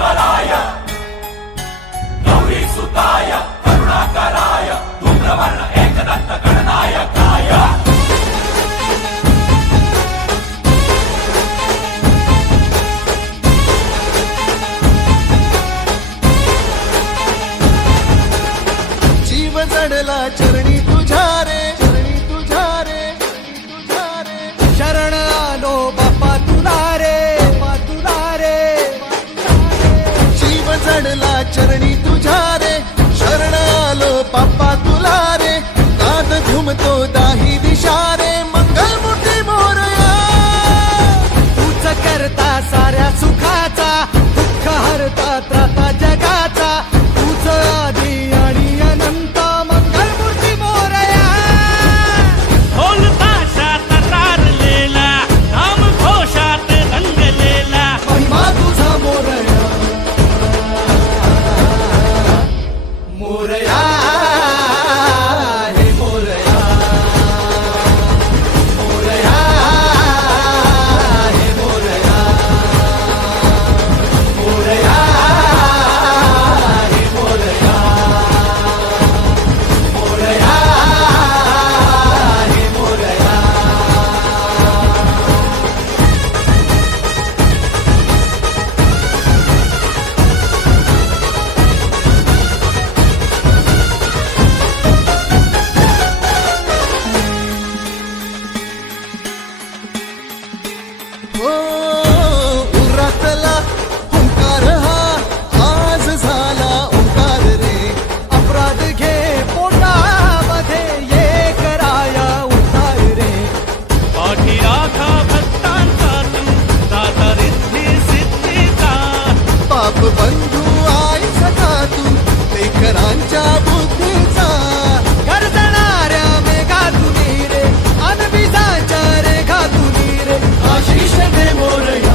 विघ्नेश्वराय गौरी सुताय करुणाकराय धूम्रवर्ण एकदंत गणनायकाय जीव जडला चरणी तुझ्या रे शरण आलो बाप्पा तुला रे जीव जडला चरणी तुझ्या रे शरण आलो बाप्पा तुला रे नाद घुमतो दाही दिशा रे मंगलमूर्ती मोरया तूच करता साऱ्या सुखाचा दुःख हरता त्राता जगाचा तूच आधी आणि अनंत मंगलमूर्ती मोरया ढोल ताशात तारलेला नाम घोषात रंगलेला महिमा तुझा मोरया मोरया हे मोरया मोरया हे मोरया मोरया हे मोरया मोरया हे मोरया हो उरातला ओंकार हा आज झाला ओंकार रे अपराध घे पोटामध्ये ये कराया उद्धार रे पाठी राखा भक्तांचा तू दाता रिद्धी सिद्धीचा पाप बंधू आई सखा तू लेकरांच्या बुद्धीचा गरजणाऱ्या मेघातुनी रे अनबिजाच्या रेखातुनी रे आशिष दे मोरया